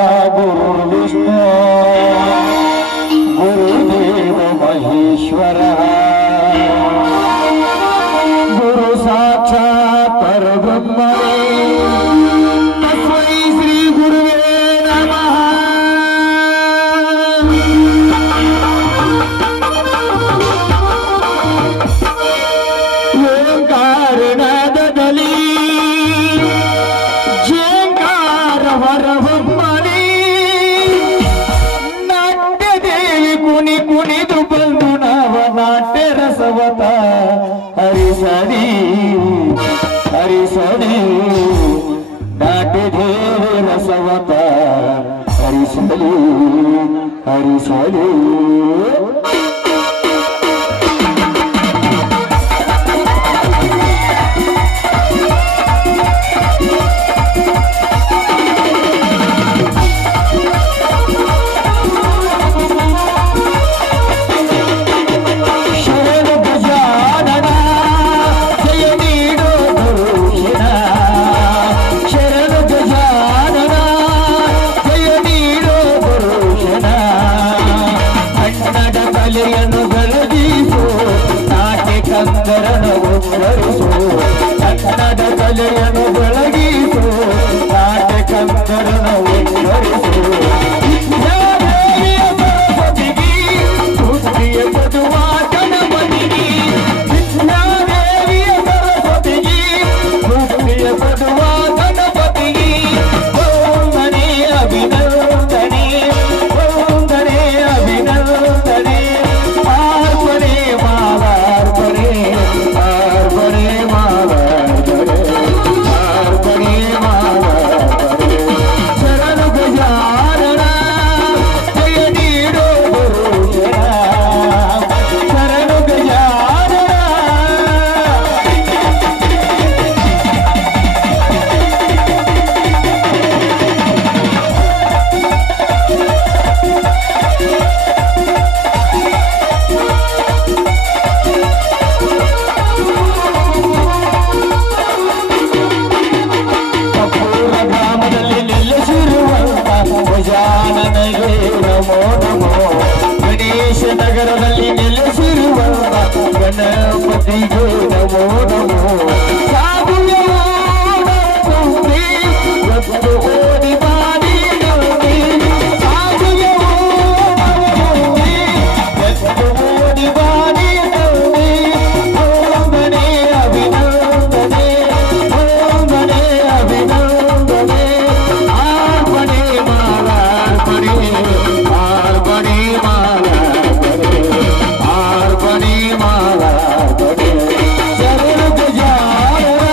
गुरुर्विष्णु गुरुदेव महेश्वर गुरु साक्षात् परब्रह्म तस्मै श्री गुरुवे नमः। ओंकारनादದಲ್ಲಿ ಜೇಂಕಾರ ಹೊರಹೊಮ್ಮಲಿ ನಾಟ್ಯ ದೇವಿ ಕುಣಿದು ಬಂದು ನವ ನಾಟ್ಯ ರಸವತ ಹರಿಸಡಿ ನಾಟ್ಯ ದೇವಿ ರಸವತ ಹರಿಸಲಿ ಕಲೆಯನ್ನು ಬೆಳಗಿಸು ನಾಟ್ಯ ಕಂದರನ್ನು ಉತ್ತರಿಸು ಕನ್ನಡ ಕಲೆಯನ್ನು ಬೆಳಗಿಸು ನಾಟ್ಯ ಕಂದರನ್ನು ಉತ್ತರಿಸು ವಿದ್ಯಾದೇವಿಯ ಸರಸ್ವತಿಗೆ ಬುದ್ಧಿಯ ಕೊಡುವ ಗಣಪತಿಗೆ ವಿದ್ಯಾದೇವಿಯ ಸರಸ್ವತಿಗೆ ಬುದ್ಧಿಯ ಕೊಡುವ ಗಣಪತಿಗೆ ವಂದನೆ ಅಭಿನಂದನೆ ವಂದನೆ ಅಭಿನಂದನೆ ಗಣೇಶ ನಗರದಲ್ಲಿ ನೆಲೆಸಿರುವ ಗಣಪತಿಗೆ ನಮೋ ನಮೋ ಓಡಿ ಬಾಡಿ ಓಡಿ ಬಾಡಿ ವಂದನೆ ಅಭಿನಂದನೆ ವಂದನೆ ಅಭಿನಂದನೆ ಆರ್ಪಣೆ ಮಾಲಾರ್ಪಣೆ ಆರ್ಪಣೆ ಮಾಲಾರ್ಪಣೆ ಶರಣು ಗಜಾನನ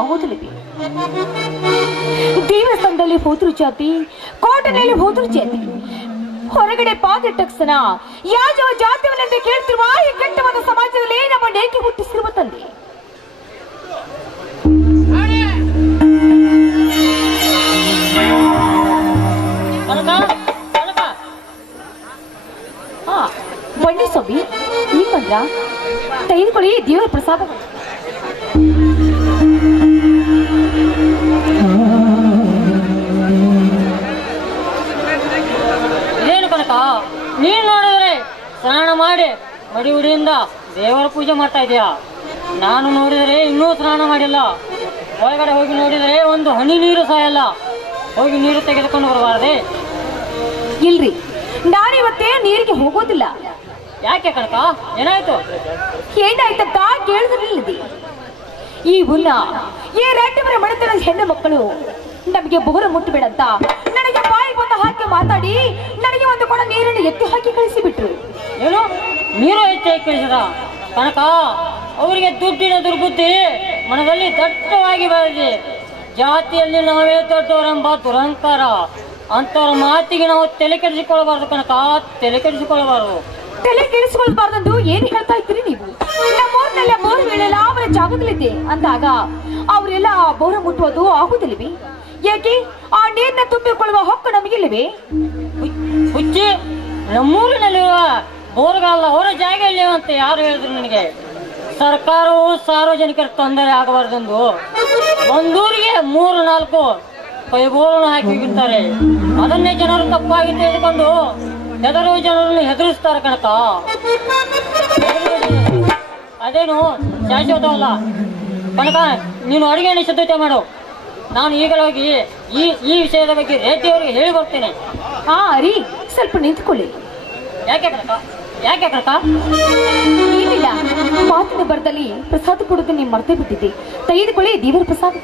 ಆಗೋದಿಲ್ಲವೇ? ದೇವಸ್ಥಾನದಲ್ಲಿ ಹೋದ್ರು ಜಾತಿ, ಕೋಟೆಯಲ್ಲಿ ಹೋದ್ರು ಜಾತಿ, ಹೊರಗಡೆ ಪಾದ ತಕ್ಷಣ ಯಾವ ಜಾತಿಯವನ್ನೆಂದು ಕೇಳ್ತಿರುವ ಈ ಕೆಟ್ಟವನ ಸಮಾಜದಲ್ಲಿ ನಮ್ಮ ನೇಕೆ ಹುಟ್ಟಿಸಿರುವ ತಂದೆ. ಬನ್ನಿ ಸ್ವಾಮಿ, ಈ ಬಂದ್ರ ತೆಗೆದುಕೊಳ್ಳಿ ದೇವರ ಪ್ರಸಾದ. ಏನು ಕನಕ, ನೀನು ನೋಡಿದ್ರೆ ಸ್ನಾನ ಮಾಡಿ ಮಡಿ ಉಡಿಯಿಂದ ದೇವರ ಪೂಜೆ ಮಾಡ್ತಾ ಇದೀಯಾ. ನಾನು ನೋಡಿದರೆ ಇನ್ನೂ ಸ್ನಾನ ಮಾಡಿಲ್ಲ. ಒಳಗಡೆ ಹೋಗಿ ನೋಡಿದರೆ ಒಂದು ಹನಿ ನೀರು ಸಾಯಲ್ಲ. ಹೋಗಿ ನೀರು ತೆಗೆದುಕೊಂಡು ಬರಬಾರದೆ? ಇಲ್ರಿ, ನಾನಿವತ್ತೇ ನೀರಿಗೆ ಹೋಗೋದಿಲ್ಲ. ಯಾಕೆ ಕನಕ, ಏನಾಯ್ತು? ಏನಾಯ್ತಂತ ಕೇಳಿದ್ರಿಲ್ಲದೆ ಈ ಹುಲ್ಲ ಈ ರೆಡ್ಡಿವರ ಮನೆತನ ಹೆಣ್ಣು ಮಕ್ಕಳು ನಮಗೆ ಬೋರ ಮುಟ್ಟಬೇಡಂತ ನನಗೆ ಬಾಯಿ ಬಂದು ಹಾಕಿ ಮಾತಾಡಿ ನನಗೆ ಒಂದು ಕೊಡ ನೀರನ್ನು ಎತ್ತಿ ಹಾಕಿ ಕಳಿಸಿಬಿಟ್ರು. ಏನು ನೀರು ಎತ್ತಿ ಹಾಕಿ ಕಳಿಸಿದ? ಕನಕ, ಅವರಿಗೆ ದುಡ್ಡಿನ ದುರ್ಬುದ್ಧಿ ಮನದಲ್ಲಿ ದಟ್ಟವಾಗಿ ಬೆಳೆದಿದೆ. ಜಾತಿಯಲ್ಲಿ ನಾವೇ ದೊಡ್ಡವರೆಂಬ ದುರಹಂಕಾರ. ಅಂತವರ ಮಾತಿಗೆ ನಾವು ತಲೆ ಕೆಡಿಸಿಕೊಳ್ಳಬಾರದು ಕನಕ, ತಲೆ ಕೆಡಿಸಿಕೊಳ್ಳಬಾರದು. ತಲೆ ಕೆಡಿಸಿಕೊಳ್ಳಬಾರ್ದು ಏನು ಹೇಳ್ತಾ ಇದ್ದೀರಿ ನೀವು? ನಮ್ಮೂರಿನಲ್ಲ ಬೋರ್ ಬೀಳಲ್ಲ, ಅವರ ಜಾಗದಲ್ಲಿದೆ ಅಂದಾಗ ಅವರೆಲ್ಲ ಬೋರ ಮುಟ್ಟುವುದು ಆಗುದಿಲ್ಲವೇ? ಯಾಕೆ ಆ ನೀರನ್ನ ತುಂಬಿಕೊಳ್ಳುವ ಹಕ್ಕು ನಮಗಿಲ್ಲವೇ? ಹುಚ್ಚಿ, ನಮ್ಮೂರಿನಲ್ಲಿರುವ ಬೋರ್ಗಲ್ಲ ಅವರ ಜಾಗ ಇಲ್ಲವ ಅಂತ ಯಾರು ಹೇಳಿದ್ರು ನನಗೆ? ಸರ್ಕಾರವು ಸಾರ್ವಜನಿಕರ ತೊಂದರೆ ಆಗಬಾರ್ದೆಂದು ಒಂದೂರಿಗೆ 3-4 ಕೈಬೋರನ್ನು ಹಾಕಿ ಹೋಗಿರ್ತಾರೆ. ಅದನ್ನೇ ಜನರು ತಪ್ಪಾಗಿ ತಿಳಿದುಕೊಂಡು ಹೆದರುವ ಜನರನ್ನು ಹೆದರಿಸ್ತಾರೆ ಕಣಕ. ಅದೇನು ಶಾಶ್ವತವಲ್ಲ ಕನಕ. ನೀನು ಅಡುಗೆ ಸಿದ್ಧತೆ ಮಾಡು. ನಾನು ಈಗಲೇ ಹೋಗಿ ಈ ವಿಷಯದ ಬಗ್ಗೆ ರೇಟಿಯವರಿಗೆ ಹೇಳಿ ಬರ್ತೇನೆ. ಹಾ ರೀ, ಸ್ವಲ್ಪ ನಿಂತ್ಕೊಳ್ಳಿ. ಯಾಕೆ ಕನಕ, ಯಾಕೆ ಕನಕ? ಏನಿಲ್ಲ, ಮಾತಿನ ಬರದಲ್ಲಿ ಪ್ರಸಾದ ಕೊಡೋದು ನೀವು ಮರ್ತೇ ಬಿಟ್ಟಿದ್ದೆ. ತೆಗೆದುಕೊಳ್ಳಿ ದೇವರ ಪ್ರಸಾದ.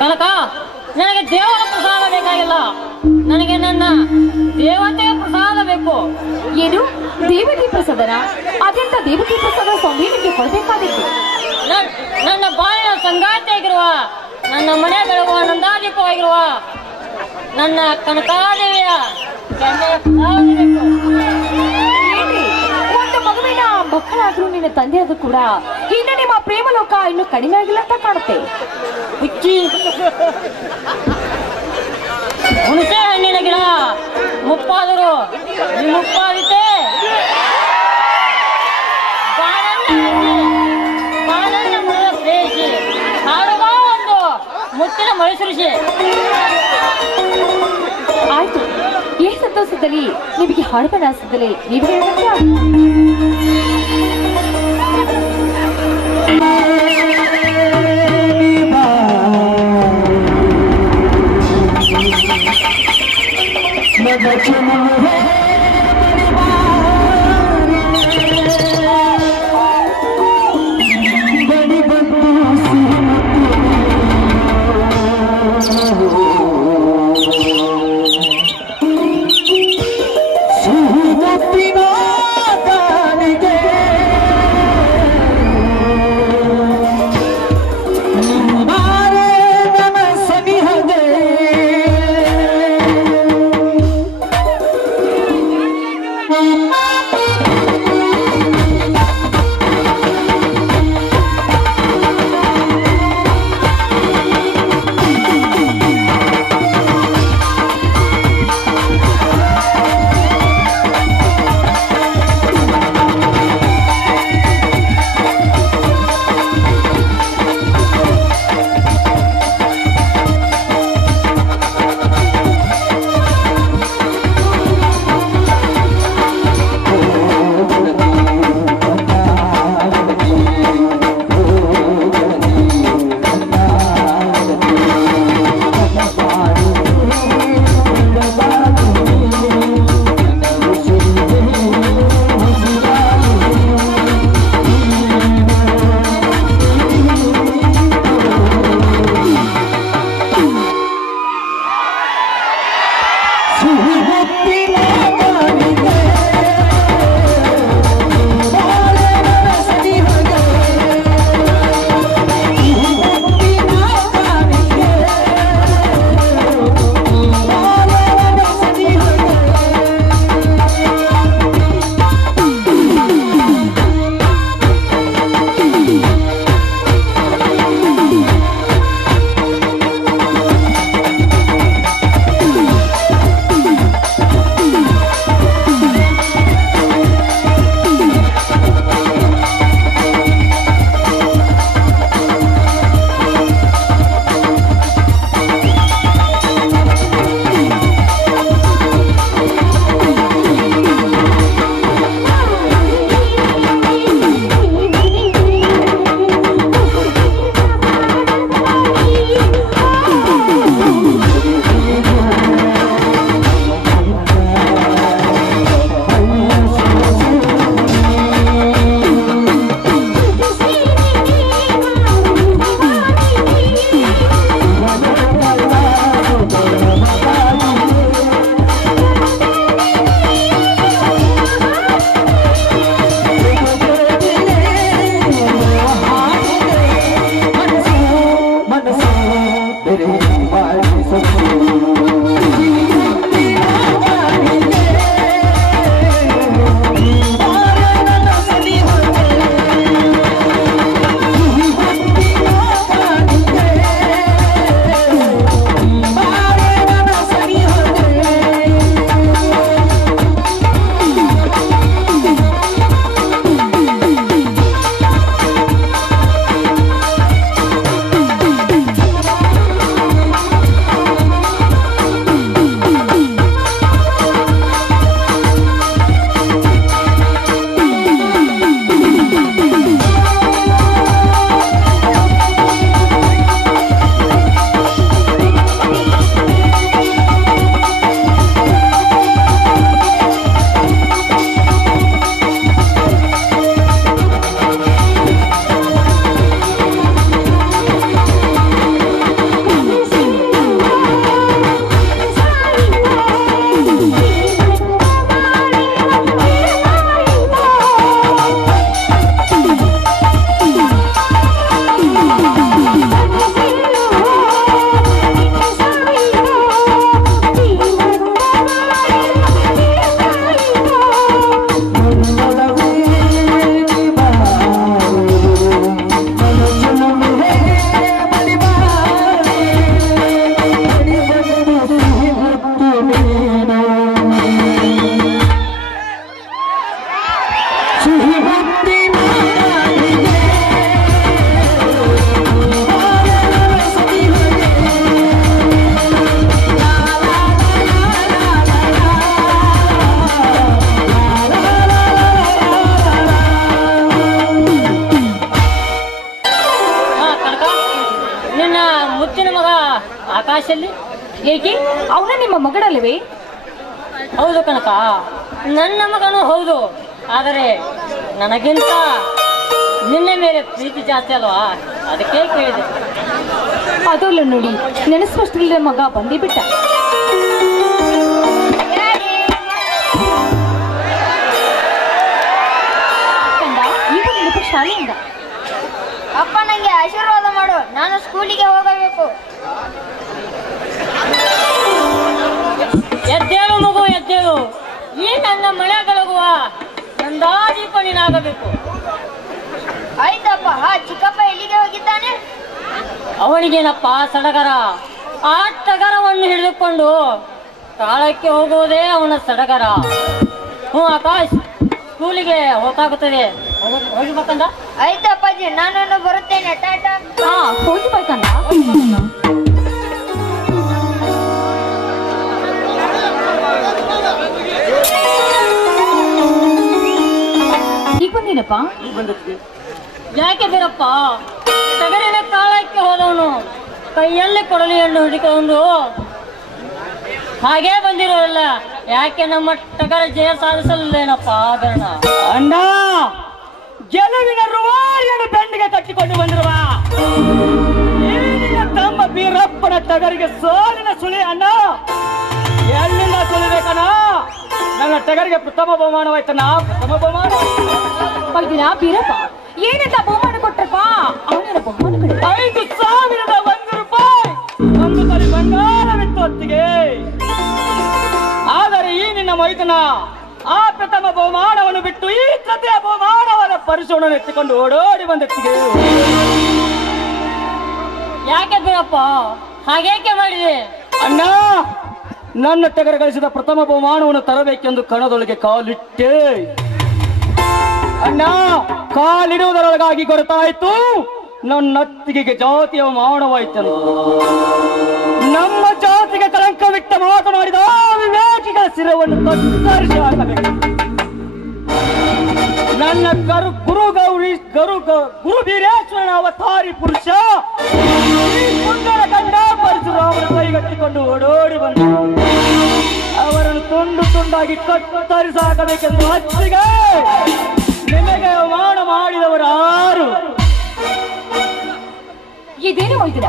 ಕನಕ, ನನಗೆ ದೇವರ ಪ್ರಸಾದ ಬೇಕಾಗಿಲ್ಲ. ನನಗೆ ನನ್ನ ದೇವತೆಯ ಪ್ರಸಾದ ಬೇಕು. ಏನು ದೇವತೆ ಪ್ರಸಾದನ? ಅದೆಂತ ದೇವತೆ ಪ್ರಸಾದ ಸ್ವಾಮಿ ನಿಮಗೆ ಕೊಡಬೇಕಾಗಿತ್ತು? ನನ್ನ ಬಾಳಿನ ಸಂಗಾತಿಯಾಗಿರುವ, ನನ್ನ ಮನೆ ಬೆಳಗುವ ನಂದಾದೀಪವಾಗಿರುವ ನನ್ನ ಕನಕಾದೇವಿಯ ಒಂದು ಮಗುವಿನ ಮಕ್ಕಳಾದ್ರೂ ನಿನ್ನ ತಂದೆಯಾದ್ರೂ ಕೂಡ ಇನ್ನು ನಿಮ್ಮ ಪ್ರೇಮ ಲೋಕ ಇನ್ನು ಕಡಿಮೆ ಆಗಿಲ್ಲ ಅಂತ ಕಾಣುತ್ತೆ. ಹುಚ್ಚಿ, ಹುಣಸೆ ಹಣ್ಣಿನ ಗಿಡ ಮುಪ್ಪಾದರು ಮುಪ್ಪಾದಿತೆ ಬಾಳನ್ನ ಮುರಿದ ಶ್ರೇಯಿಸಿ ಹಾಡುವ ಒಂದು ಮುತ್ತಿನ ಮೈಸೂರಿಸಿ. ಆಯ್ತು, ಈ ಸಂತೋಷದಲ್ಲಿ ನಿಮಗೆ ಹಾಡುವ ಆಸದಲ್ಲಿ ನೀವು ಹೇಳಿದ್ರೆ ಕಳಿಸಲಿ. ಏಕೆ ಅವನ ನಿಮ್ಮ ಮಗಳಲ್ಲವೇ? ಹೌದು ಕನಕ, ನನ್ನ ಮಗನೂ ಹೌದು. ಆದರೆ ನನಗಿಂತ ನಿನ್ನ ಮೇಲೆ ಪ್ರೀತಿ ಜಾಸ್ತಿ ಅಲ್ವಾ, ಅದಕ್ಕೆ ಕೇಳಿದೆ. ಅದಲ್ಲ ನೋಡಿ, ನೆನೆಸುವಷ್ಟರಲ್ಲಿ ಮಗ ಬಂದೇ ಬಿಟ್ಟ. ಕಂದ, ಈಗ ನೆನಪು ಶಾಲೆಯಿಂದ. ಅಪ್ಪ ನಂಗೆ ಆಶೀರ್ವಾದ ಮಾಡು, ನಾನು ಸ್ಕೂಲಿಗೆ ಹೋಗಬೇಕು. ಎದ್ದೇಳು ಮಗು, ಎದ್ದೇಳು. ಈ ನನ್ನ ಮನೆ ಬೆಳಗುವ ನಂದಾದೀಪ ನೀನಾಗಬೇಕು. ಆಯ್ತಪ್ಪ. ಚಿಕ್ಕಪ್ಪ ಎಲ್ಲಿಗೆ ಹೋಗಿದ್ದಾನೆ? ಅವನಿಗೇನಪ್ಪ ಸಡಗರ. ಆ ಟಗರವನ್ನು ಹಿಡಿದುಕೊಂಡು ತಾಳಕ್ಕೆ ಹೋಗುವುದೇ ಅವನ ಸಡಗರ. ಆಕಾಶ್, ಸ್ಕೂಲಿಗೆ ಹೊತ್ತಾಗುತ್ತದೆ, ಹೋಗಿ ಬೇಕಂದ. ಆಯ್ತಪ್ಪಾಜಿ, ನಾನು ಬರುತ್ತೇನೆ. ಟಾಟಾ. ಹೋಗಿ ಬೇಕಂದ. ಈಗ ಬಂದೇನಪ್ಪ? ಯಾಕೆ ಬೀರಪ್ಪ, ಟಗರಿನ ಕಾಳಕ್ಕೆ ಹೋದವನು ಕೈಯಲ್ಲಿ ಕೊಡಲಿಯನ್ನು ಹಿಡಿಕೊಂಡು ಹಾಗೇ ಬಂದಿರೋಲ್ಲ. ಯಾಕೆ ನಮ್ಮ ಟಗರ ಜಯ ಸಾಧಿಸಲಿಲ್ಲೇನಪ್ಪ ಆಭರಣ? ಅಣ್ಣ, ಗೆಲುವಿನ ರುವಾರಿಯನ್ನು ಬೆಂಡಿಗೆ ಕಟ್ಟಿಕೊಂಡು ಬಂದಿರುವ ಈಗಿನ ತಮ್ಮ ಬೀರಪ್ಪನ ಟಗರಿಗೆ ಸೋಲಿನ ಸುಳಿ. ಅಣ್ಣ, ಎಲ್ಲಿಂದ ಸುಳಿಬೇಕಣ್ಣ? ನನ್ನ ಟಗರಿಗೆ ಪ್ರಥಮ ಬಹುಮಾನವಾಯ್ತಣ್ಣ, ಪ್ರಥಮ ಬಹುಮಾನ. ಬೈದಿನ ಬೀರಪ್ಪ ಏನಂತ ಬಹುಮಾನ ಕೊಟ್ರಪ್ಪ? ಅವನ ಬಹುಮಾನಗಳು 5,001 ರೂಪಾಯಿ, ಒಂದು ತಲೆ ಬಂಗಾರವಿತ್ತು ಹೊತ್ತಿಗೆ. ಆದರೆ ಈ ನಿನ್ನ ಮೈದನ ಆ ಪ್ರಥಮ ಬಹುಮಾನವನ್ನು ಬಿಟ್ಟು ಈ ತೃತೀಯ ಬಹುಮಾನವಾದ ಪರಿಸರವನ್ನು ಎತ್ತಿಕೊಂಡು ಓಡೋಡಿ ಬಂದೆತ್ತಿಗೆ. ಯಾಕೆ ಬೀರಪ್ಪ ಹಾಗೇಕೆ ಮಾಡಿದೆ? ಅಣ್ಣ, ನನ್ನ ಟಗರ ಗಳಿಸಿದ ಪ್ರಥಮ ಬಹುಮಾನವನ್ನು ತರಬೇಕೆಂದು ಕಣದೊಳಗೆ ಕಾಲಿಟ್ಟೆ. ಅಣ್ಣ, ಕಾಲಿಡುವುದರೊಳಗಾಗಿ ಗೊತ್ತಾಯಿತು ನನ್ನ ಅತ್ತಿಗೆಗೆ ಜಾತಿಯ ಅವಮಾನವಾಯಿತೆಂದು. ನಮ್ಮ ಜಾತಿಗೆ ಕಳಂಕವಿಟ್ಟ ಮಾತನಾಡಿದ ವಿವೇಕಿಗಳ ಶಿರವನ್ನು ಕತ್ತರಿಸಿ ಹಾಕಬೇಕು. ನನ್ನ ಗುರು ಬೀರೇಶ್ವರನ ಅವತಾರಿ ಪುರುಷ ಈ ಸುಂದರ ಗಂಡ ಪರಶುರಾಮನ ಕೈಗಟ್ಟಿಕೊಂಡು ಓಡೋಡಿ ಬಂದ ಅವರನ್ನು ತುಂಡು ತುಂಡಾಗಿ ಕತ್ತರಿಸಿ ಹಾಕಬೇಕೆಂದು ಅತ್ತಿಗೆ ನಿಮಗೆ ಅವಮಾನ ಮಾಡಿದವರಾರು? ಇದೇನು ಹೋಯ್ತಿದ?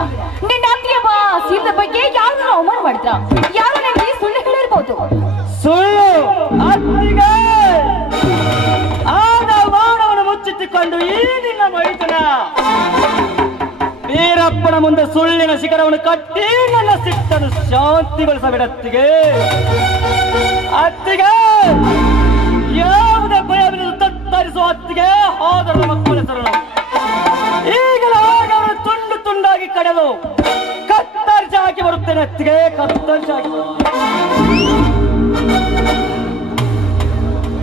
ನಿನ್ನ ಅತ್ತಿಗೆ ಸೀದ ಬಗ್ಗೆ ಯಾರು ಅವಮಾನ ಮಾಡಿದ್ರ? ಯಾರು ನನಗೆ ಸುಳ್ಳು ಹೇಳಿರ್ಬೋದು? ಸುಳ್ಳು ಅತ್ತಿಗೆ ಆದ ಅವಮಾನವನ್ನು ಮುಚ್ಚಿಟ್ಟುಕೊಂಡು ಈ ನಿನ್ನ ಮೈದನ ವೀರಪ್ಪನ ಮುಂದೆ ಸುಳ್ಳಿನ ಶಿಖರವನ್ನು ಕಟ್ಟಿ ನನ್ನ ಸಿಟ್ಟನ್ನು ಶಾಂತಿಗೊಳಿಸಬೇಡತ್ತಿಗೆ. ಅತ್ತಿಗೆ ಯಾವುದೇ ಭಯವಿಲ್ಲದೆ ತತ್ತರಿಸುವ ಅತ್ತಿಗೆ ಹೋದರ ಮಕ್ಕಳ ಶರಣು. ಈಗಲೇ ಹೋಗಿ ಅವರು ತುಂಡು ತುಂಡಾಗಿ ಕಡೆದು ಕತ್ತರಿಸಿ ಹಾಕಿ ಬರುತ್ತೇನೆ ಅತ್ತಿಗೆ, ಕತ್ತರಿಸಿ ಹಾಕಿ.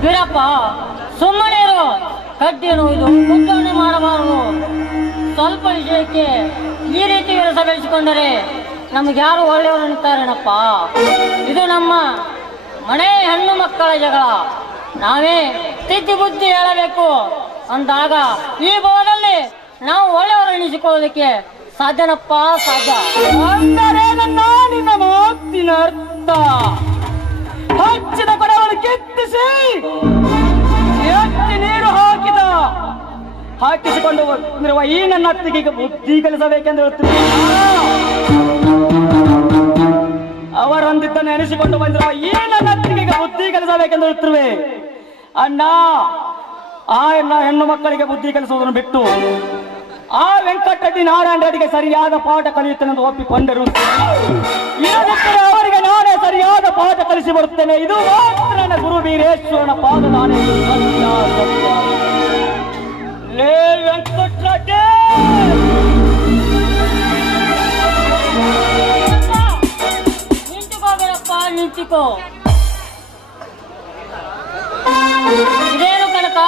ವೀರಪ್ಪ, ಸುಮ್ಮನೆ ಇರು. ಕಡ್ಡಿಯನ್ನು ಇದು ಮುದ್ದಣೆ ಮಾಡಬಾರದು. ಸ್ವಲ್ಪ ವಿಷಯಕ್ಕೆ ಈ ರೀತಿ ವಿರಸ ಬೆಳೆಸಿಕೊಂಡರೆ ನಮ್ಗೆ ಯಾರು ಒಳ್ಳೆಯವರು ಅಂತಾರೇನಪ್ಪ? ಇದು ನಮ್ಮ ಮನೆ ಹೆಣ್ಣು ಮಕ್ಕಳ ಜಗಳ. ನಾವೇ ತಿದ್ದಿ ಬುದ್ಧಿ ಹೇಳಬೇಕು. ಅಂದಾಗ ಈ ಭಾವದಲ್ಲಿ ನಾವು ಒಳ್ಳೆಯವರು ಎನಿಸಿಕೊಳ್ಳೋದಕ್ಕೆ ಸಾಧ್ಯನಪ್ಪ, ಸಾಧ್ಯ. ಅಂದರೆ ನನ್ನ ನಿನ್ನ ಮಾತಿನ ಅರ್ಥ ಹಚ್ಚಿದ ಕೊಡವನ್ನು ಕಿತ್ತಿಸಿ ಎತ್ತಿ ನೀರು ಹಾಕಿಸಿಕೊಂಡು ಬಂದಿರುವ ಈ ನನ್ನ ಅತ್ತಿಗೆ ಬುದ್ಧಿ ಕಲಿಸಬೇಕೆಂದು ಹೇಳುತ್ತಿರುವ ಅವರೊಂದಿದ್ದನ್ನು ಎನಿಸಿಕೊಂಡು ಬಂದಿರುವ ಈ ನನ್ನ ಅತ್ತಿಗೆ ಬುದ್ಧಿ ಕಲಿಸಬೇಕೆಂದು ಹೇಳುತ್ತಿರುವೆ. ಅಣ್ಣ, ಆ ಹೆಣ್ಣು ಮಕ್ಕಳಿಗೆ ಬುದ್ಧಿ ಕಲಿಸುವುದನ್ನು ಬಿಟ್ಟು ಆ ವೆಂಕಟರೆಡ್ಡಿ ನಾರಾಯಣ ರೆಡ್ಡಿಗೆ ಸರಿಯಾದ ಪಾಠ ಕಲಿಯುತ್ತೇನೆಂದು ಒಪ್ಪಿಕೊಂಡರು. ಅವರಿಗೆ ನಾನೇ ಸರಿಯಾದ ಪಾಠ ಕಲಿಸಿ ಬರುತ್ತೇನೆ. ಇದು ಮಾತ್ರ ನನ್ನ ಗುರು ಬೀರೇಶ್ವರನ ಪಾದ ನಾನೇ. ಲೇ ವೆಂಕಟರೆಡ್ಡಿ, ನಿಂತುಕೋ ಬೇಡಪ್ಪ, ನಿಂತುಕೋ. ಇದೇನು ಕನಕ,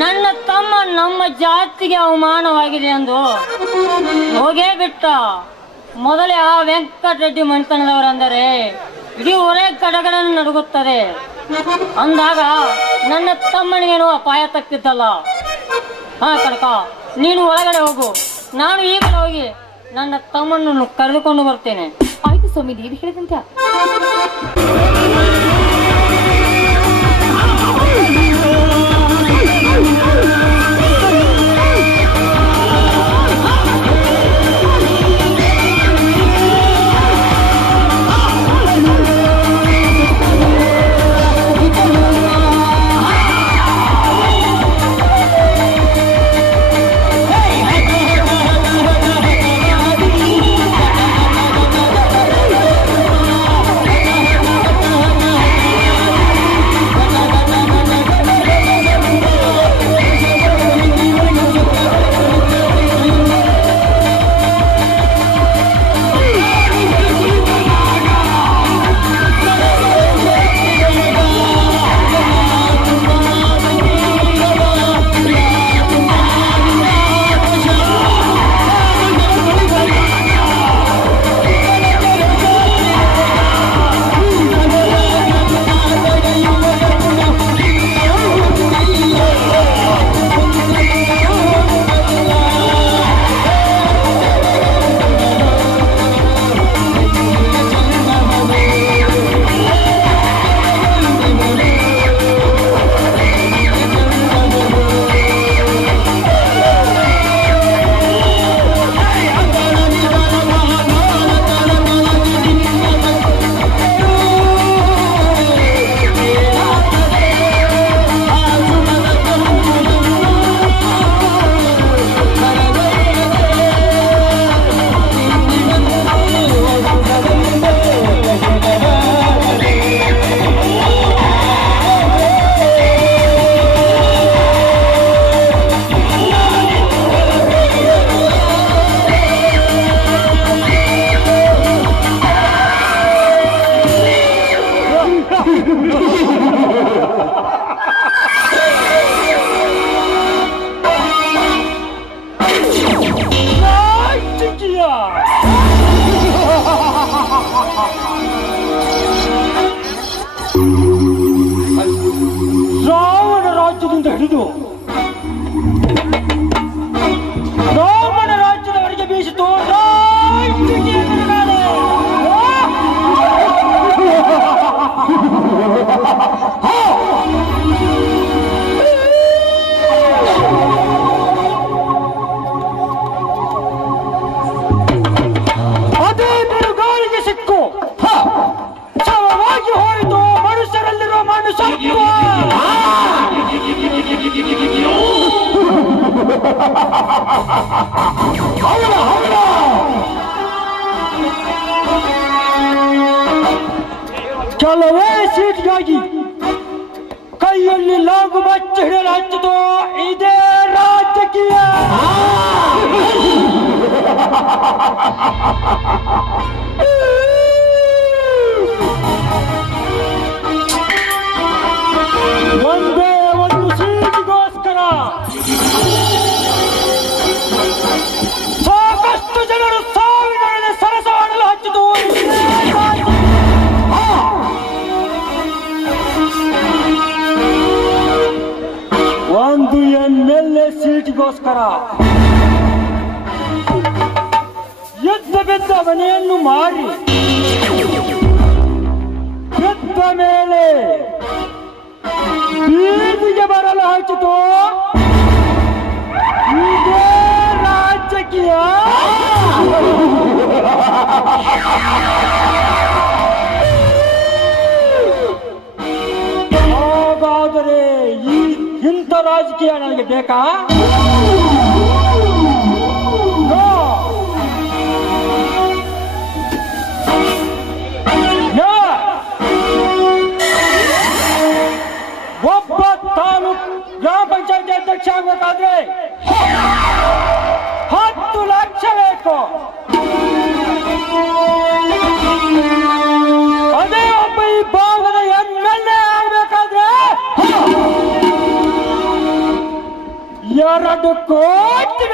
ನನ್ನ ತಮ್ಮ ನಮ್ಮ ಜಾತಿಗೆ ಅವಮಾನವಾಗಿದೆ ಎಂದು ಹೋಗೇ ಬಿಟ್ಟ. ಮೊದಲೇ ಆ ವೆಂಕಟರೆಡ್ಡಿ ಮನೆತನದವರೆಂದರೆ ಇಡೀ ಹೊರೆ ಕಡಗಡನ್ನು ನಡುಗುತ್ತದೆ. ಅಂದಾಗ ನನ್ನ ತಮ್ಮನಿಗೇನು ಅಪಾಯ ತಪ್ಪಿದ್ದಲ್ಲ. ಹಾ ಕನಕ, ನೀನು ಒಳಗಡೆ ಹೋಗು. ನಾನು ಈಗಲೇ ಹೋಗಿ ನನ್ನ ತಮ್ಮನನ್ನು ಕರೆದುಕೊಂಡು ಬರ್ತೇನೆ. ಆಯ್ತು ಸ್ವಾಮಿ, ನೀವು ಹೇಳಿದಂತೆ. ರಾವಣ ರಾಜ್ಯದಿಂದ ಹಿಡಿದು ರಾವಣ ರಾಜ್ಯದವರೆಗೆ ಬೀಸಿತು ಅದೇ ಬಿರುಗಾಳಿಗೆ ಸಿಕ್ಕು ಶವವಾಗಿ ಹೋಯಿತು ಮನುಷ್ಯರಲ್ಲಿರುವ ಮನುಷ್ಯತ್ವ. ಕೆಲವೇ ಸೀಟ್ಗಾಗಿ ಕೈಯಲ್ಲಿ ಲಾಗು ಬಚ್ಚ ಹಿಡಿಯಲು ಹಚ್ಚಿತು ಇದೇ ರಾಜಕೀಯ. ಒಂದೇ ಒಂದು ಸೀಟಿಗೋಸ್ಕರ ಸಾಕಷ್ಟು ಜನರು ಸಾವಿನ ಸರಸಾಡಲು ಹಚ್ಚಿತು. ಒಂದು MLA ಸೀಟಿಗೋಸ್ಕರ ಎದ್ದ ಬೆದ್ದ ಮನೆಯನ್ನು ಮಾರಿ ಬೆದ್ದ ಮೇಲೆ ಬೀದಿಗೆ ಬರಲು ಹಚ್ಚಿತು ಇದೇ ರಾಜಕೀಯ. ಹಾಗಾದರೆ ಇಂಥ ರಾಜಕೀಯ ನನಗೆ ಬೇಕಾ? ಒಬ್ಬ ತಾನು ಗ್ರಾಮ ಪಂಚಾಯತಿ ಅಧ್ಯಕ್ಷ ಆಗಬೇಕಾದ್ರೆ 10 ಲಕ್ಷ ಬೇಕು. ಅದೇ ಒಬ್ಬ ಈ ಭಾಗದ MLA ಆಗಬೇಕಾದ್ರೆ 2 ಕೋಟಿ